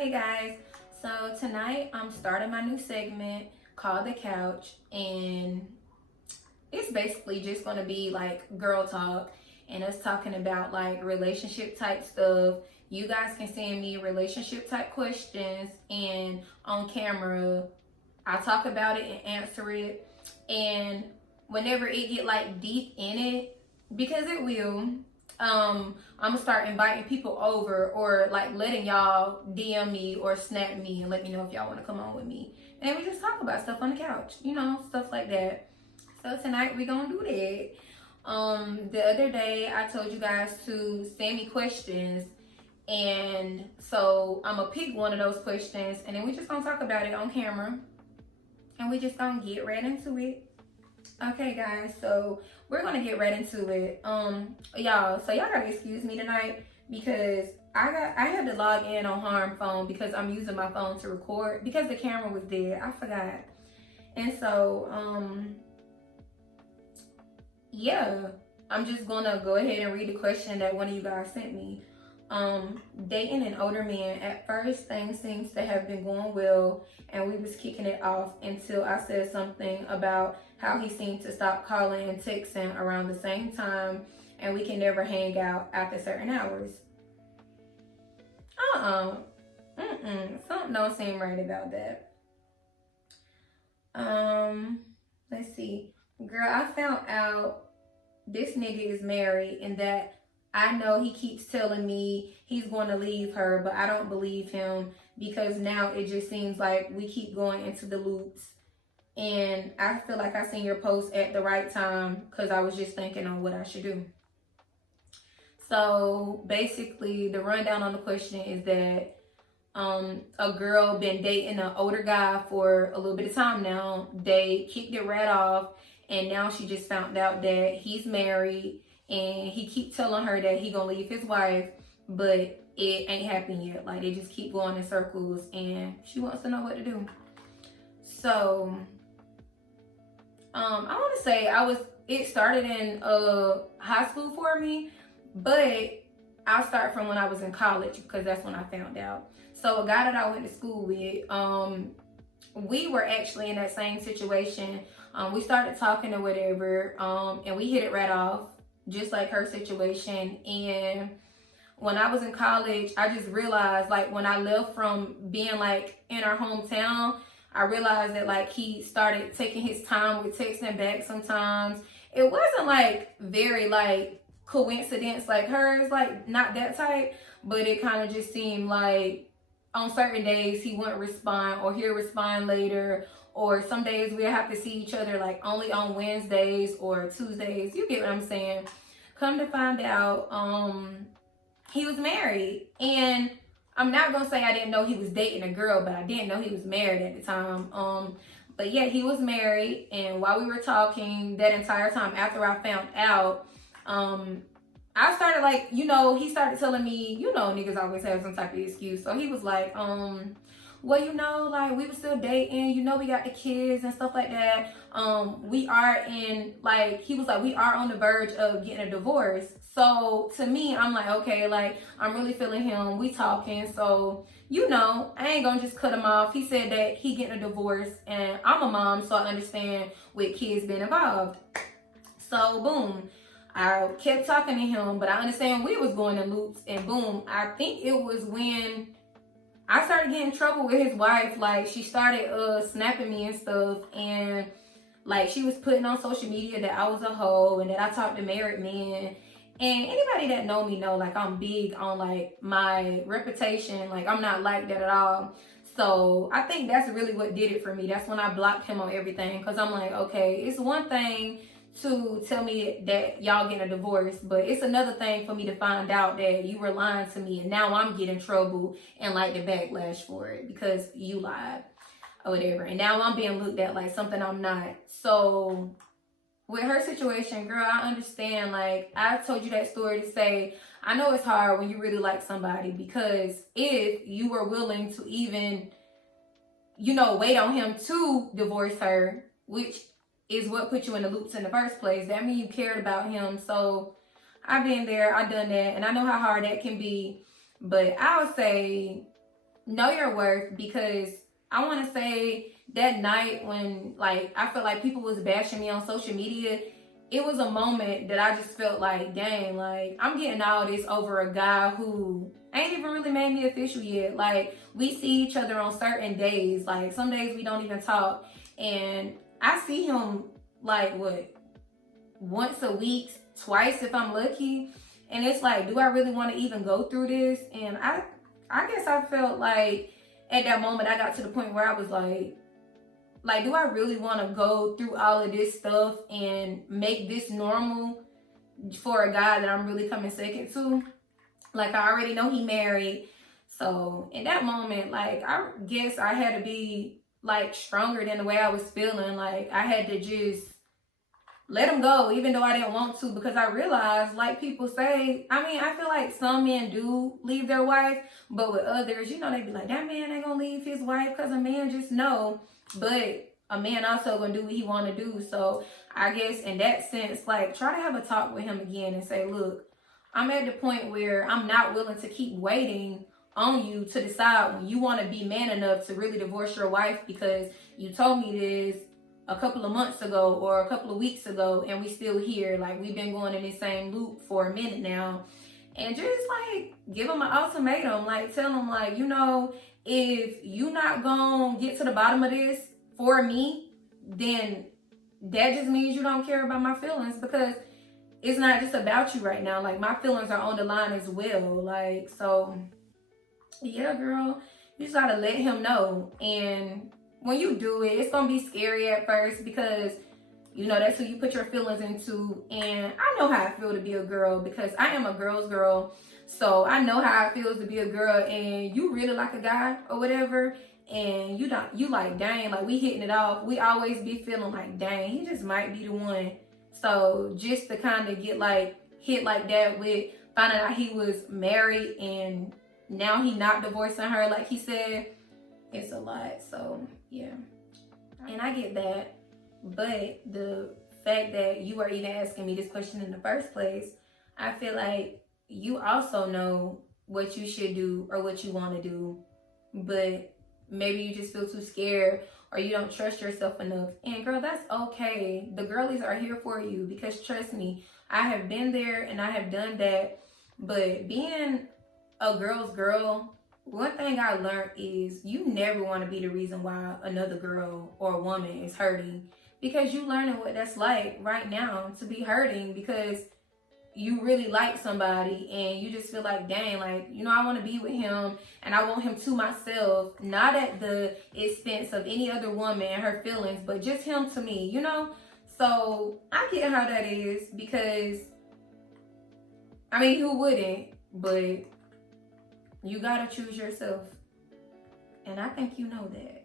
Hey guys, so tonight I'm starting my new segment called The Couch, and it's basically just gonna be like girl talk and us talking about like relationship type stuff. You guys can send me relationship type questions, and on camera, I talk about it and answer it. And whenever it get like deep in it, because it will, I'm gonna start inviting people over or like letting y'all DM me or snap me and let me know if y'all want to come on with me. And we just talk about stuff on the couch, stuff like that. So tonight we gonna do that. The other day I told you guys to send me questions, and so I'm gonna pick one of those questions, and then we just gonna talk about it on camera, and we just gonna get right into it. Okay, guys, so we're gonna get right into it. Y'all, so y'all gotta excuse me tonight because I had to log in on Harm phone because I'm using my phone to record because the camera was dead. I forgot, and so yeah, I'm just gonna go ahead and read the question that one of you guys sent me. Dating an older man, at first things seems to have been going well and we was kicking it off until I said something about how he seemed to stop calling and texting around the same time and we can never hang out after certain hours. Something don't seem right about that. Let's see. Girl, I found out this nigga is married and that I know he keeps telling me he's going to leave her, but I don't believe him because now it just seems like we keep going into the loops. And I feel like I seen your post at the right time because I was just thinking on what I should do. So basically, the rundown on the question is that a girl been dating an older guy for a little bit of time now. They kicked it right off, and now she just found out that he's married, and he keep telling her that he gonna leave his wife, but it ain't happened yet. Like, they just keep going in circles, and she wants to know what to do. So I want to say it started in high school for me, but I'll start from when I was in college because that's when I found out. So a guy that I went to school with, we were actually in that same situation. We started talking or whatever, and we hit it right off, just like her situation. And when I was in college, I just realized, like, when I left from being like in our hometown, I realized that like he started taking his time with texting back sometimes. It wasn't like very like coincidence like hers, like not that type, but it kind of just seemed like on certain days he wouldn't respond or he'll respond later, or some days we'll have to see each other like only on Wednesdays or Tuesdays. You get what I'm saying? Come to find out, he was married, and I'm not gonna say I didn't know he was dating a girl, but I didn't know he was married at the time. But yeah, he was married, and while we were talking that entire time after I found out, I started like, he started telling me, niggas always have some type of excuse. So he was like, well, like we were still dating, we got the kids and stuff like that. We are in, like, he was like, we are on the verge of getting a divorce. So to me, I'm like, okay, like, I'm really feeling him. We talking. So, I ain't gonna just cut him off. He said that he getting a divorce, and I'm a mom, so I understand with kids being involved. So boom, I kept talking to him, but I understand we was going in loops, and boom, I think it was when I started getting in trouble with his wife. Like, she started snapping me and stuff, and like she was putting on social media that I was a hoe and that I talked to married men. And anybody that know me know, like, I'm big on like my reputation. Like, I'm not like that at all. So I think that's really what did it for me. That's when I blocked him on everything, because I'm like, okay, it's one thing to tell me that y'all getting a divorce, but it's another thing for me to find out that you were lying to me, and now I'm getting trouble and like the backlash for it because you lied or whatever, and now I'm being looked at like something I'm not. So with her situation, girl, I understand. Like, I told you that story to say, I know it's hard when you really like somebody, because if you were willing to even, wait on him to divorce her, which is what put you in the loops in the first place, that means you cared about him. So I've been there, I've done that, and I know how hard that can be. But I would say know your worth, because I want to say that night when like I felt like people was bashing me on social media, it was a moment that I just felt like, dang, like I'm getting all this over a guy who ain't even really made me official yet. Like we see each other on certain days, like some days we don't even talk, and I see him like what, once a week, twice if I'm lucky. And it's like, do I really want to even go through this? And I guess I felt like at that moment I got to the point where I was like, do I really want to go through all of this stuff and make this normal for a guy that I'm really coming second to? Like, I already know he married. So in that moment, like, I guess I had to be like stronger than the way I was feeling. Like, I had to just let him go, even though I didn't want to, because I realized, like people say, I mean, I feel like some men do leave their wife, but with others, you know, they be like, that man ain't gonna leave his wife, because a man just know. But a man also gonna do what he want to do. So I guess in that sense, like, try to have a talk with him again and say, look, I'm at the point where I'm not willing to keep waiting on you to decide when you want to be man enough to really divorce your wife, because you told me this a couple of months ago or a couple of weeks ago, and we still here. Like, we've been going in the same loop for a minute now. And just like give them an ultimatum, like tell them, like, you know, if you not gonna get to the bottom of this for me, then that just means you don't care about my feelings, because it's not just about you right now. Like, my feelings are on the line as well. Like, so yeah, girl, you just gotta let him know. And when you do it, it's gonna be scary at first, because you know that's who you put your feelings into. And I know how it feels to be a girl, because I am a girl's girl. So I know how it feels to be a girl and you really like a guy or whatever, and you like, dang, like we hitting it off. We always be feeling like, dang, he just might be the one. So just to kind of get like hit like that with finding out he was married and now he not divorcing her like he said, it's a lot. So yeah, and I get that, but the fact that you are even asking me this question in the first place, I feel like you also know what you should do or what you want to do, but maybe you just feel too scared or you don't trust yourself enough. And girl, that's okay. The girlies are here for you, because trust me, I have been there and I have done that. But being a girl's girl, one thing I learned is you never want to be the reason why another girl or woman is hurting, because you learning what that's like right now to be hurting because you really like somebody and you just feel like, dang, like, you know, I want to be with him and I want him to myself, not at the expense of any other woman and her feelings, but just him to me, you know? So I get how that is, because I mean, who wouldn't? But you gotta choose yourself, and I think you know that.